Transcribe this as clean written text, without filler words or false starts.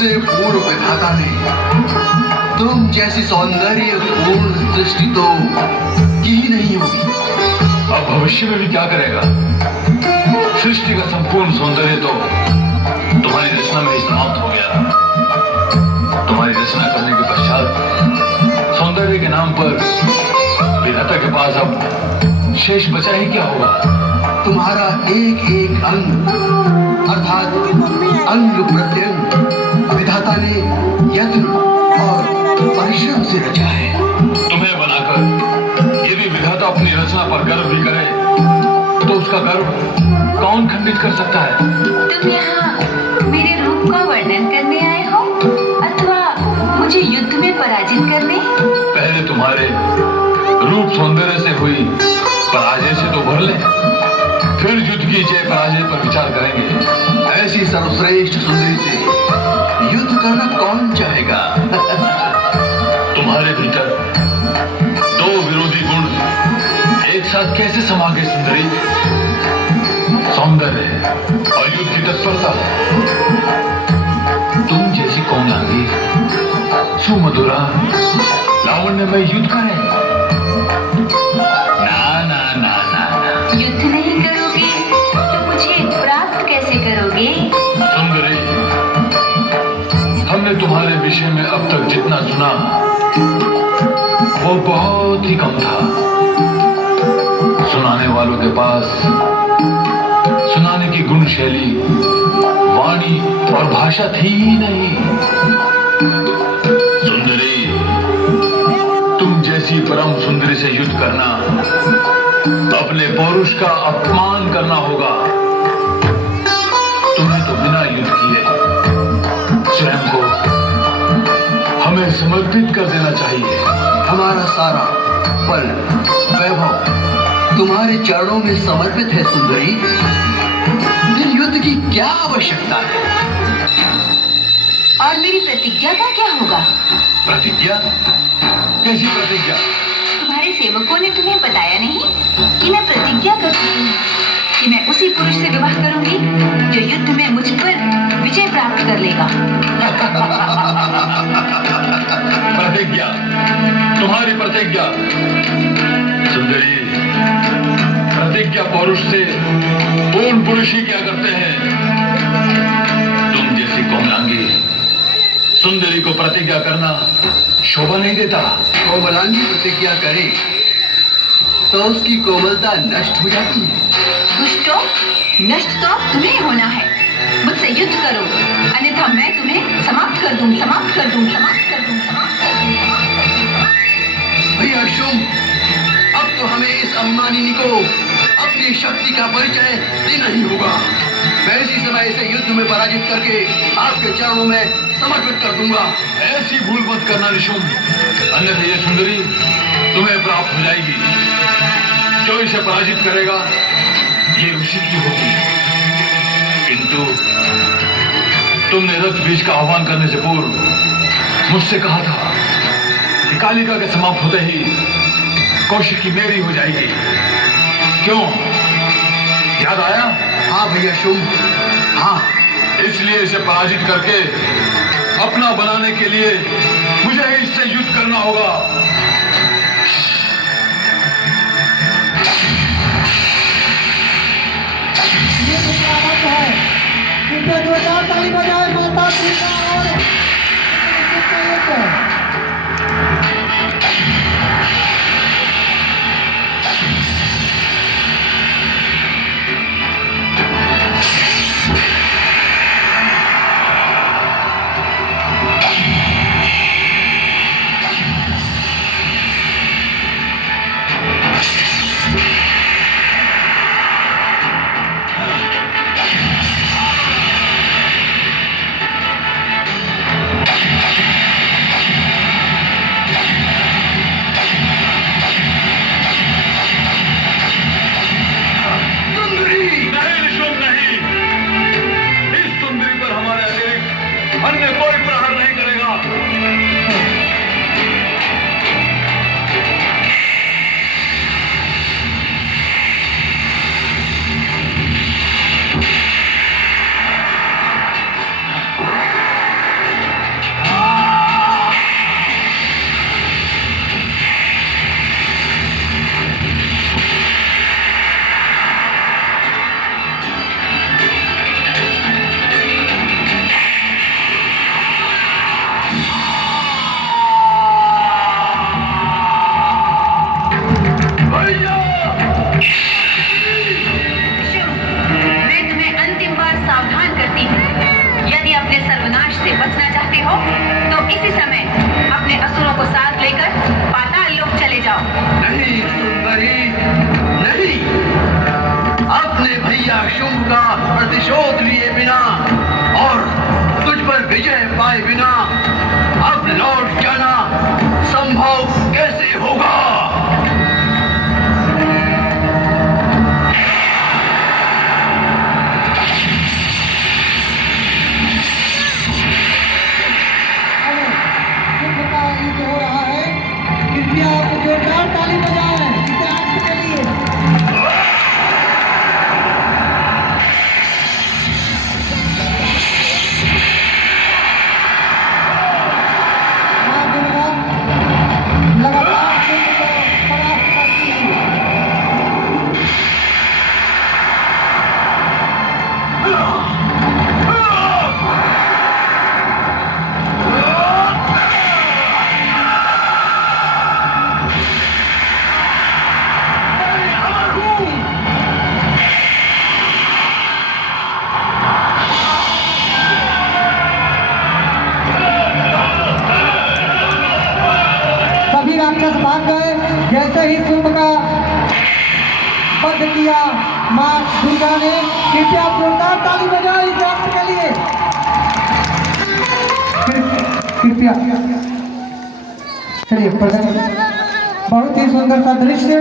मुझसे पूर्व विधाता ने तुम जैसी सौंदर्य पूर्ण सृष्टि तो की ही नहीं होगी। अब भविष्य में भी क्या करेगा? सृष्टि का संपूर्ण सौंदर्य तो तुम्हारी रचना में ही समाप्त हो गया। तुम्हारी रचना करने के पश्चात सौंदर्य के नाम पर विधाता के पास अब शेष बचा ही क्या होगा? तुम्हारा एक एक अंग अर्थात अंग प्रत्यंग विधाता ने यत्न और परिश्रम से रचा है। तुम्हें बनाकर यदि विधाता अपनी रचना पर गर्व भी करे तो उसका गर्व कौन खंडित कर सकता है? तुम यहाँ मेरे रूप का वर्णन करने आए हो अथवा मुझे युद्ध में पराजित करने? पहले तुम्हारे रूप सौंदर्य से हुई पराजय से तो भर ले, फिर युद्ध की जय पराजय पर विचार करेंगे। ऐसी सर्वश्रेष्ठ सुंदरी से युद्ध करना कौन चाहेगा? तुम्हारे भीतर दो विरोधी गुण एक साथ कैसे समा गए सुंदरी? सौंदर्य और युद्ध की तत्परता। तुम जैसी कोमलांगी सुमधुरा लावण्यमय युद्ध करें? ना ना ना ना ना। युद्ध नहीं करोगे तो मुझे प्राप्त कैसे करोगे? सुंदरी, हमने तुम्हारे विषय में अब तक जितना सुना वो बहुत ही कम था। सुनाने वालों के पास सुनाने की गुण शैली, वाणी और भाषा थी ही नहीं। सुंदरी, तुम जैसी परम सुंदरी से युद्ध करना अपने पौरुष का अपमान करना होगा। तुम्हें तो बिना युद्ध किए स्वयं को हमें समर्पित कर देना चाहिए। हमारा सारा बल वैभव तुम्हारे चरणों में समर्पित है सुंदरी। फिर युद्ध की क्या आवश्यकता है? और मेरी प्रतिज्ञा का क्या होगा? प्रतिज्ञा? कैसी प्रतिज्ञा? तुम्हारे सेवकों ने तुम्हें बताया नहीं कि मैं प्रतिज्ञा कर चुकी हूँ कि मैं उसी पुरुष से विवाह करूंगी जो युद्ध में मुझ पर विजय प्राप्त कर लेगा। प्रतिज्ञा? तुम्हारी प्रतिज्ञा? सुंदरी, प्रतिज्ञा पौरुष से पूर्ण पुरुष ही क्या करते हैं? तुम जैसी कोमलांगी सुंदरी को प्रतिज्ञा करना शोभा नहीं देता। कोमलांगी प्रतिज्ञा करे तो उसकी कोमलता नष्ट हो जाती है। दुष्टो, नष्ट तो तुम्हें होना है। मुझसे युद्ध करो अन्यथा मैं तुम्हें समाप्त कर दूंगी, समाप्त कर दूंगी, समाप्त कर दूंगी, समाप्त कर दूंगी। भैया शुभ, अब तो हमें इस अभिमानिनी को अपनी शक्ति का परिचय देना ही होगा। मैं इसी समय इसे युद्ध में पराजित करके आपके चरणों में समर्पित कर दूंगा। ऐसी भूल मत करना निशुंभ, अन्यथा ये सुंदरी तुम्हें प्राप्त हो जाएगी। जो इसे पराजित करेगा ये ऋषि की होगी। किंतु तुमने रक्त बीज का आह्वान करने से पूर्व मुझसे कहा था कि कालिका के समाप्त होते ही कौशिकी मेरी हो जाएगी। क्यों, याद आया? हाँ भैया शुभ, हाँ। इसलिए इसे पराजित करके अपना बनाने के लिए मुझे ही इससे युद्ध करना होगा। ये मुबारक है। इनके जोरदार ताली बजाए माता पिता और विजय पाए बिना अब लौट जाना संभव कैसे होगा? शुभ का युद्ध हो रहा है, कृपया आप जोरदार ताली बजाएं इसे आपके लिए। मां दुर्गा लगातार शुभ को परास्त करती है। सभी राक्षस भाग गए। जैसे ही शुंभ का वध किया मां दुर्गा ने, कृपया जोरदार ताली बजाएं इस राष्ट्र के लिए। कृपया चलिए बहुत ही सुंदर सा दृश्य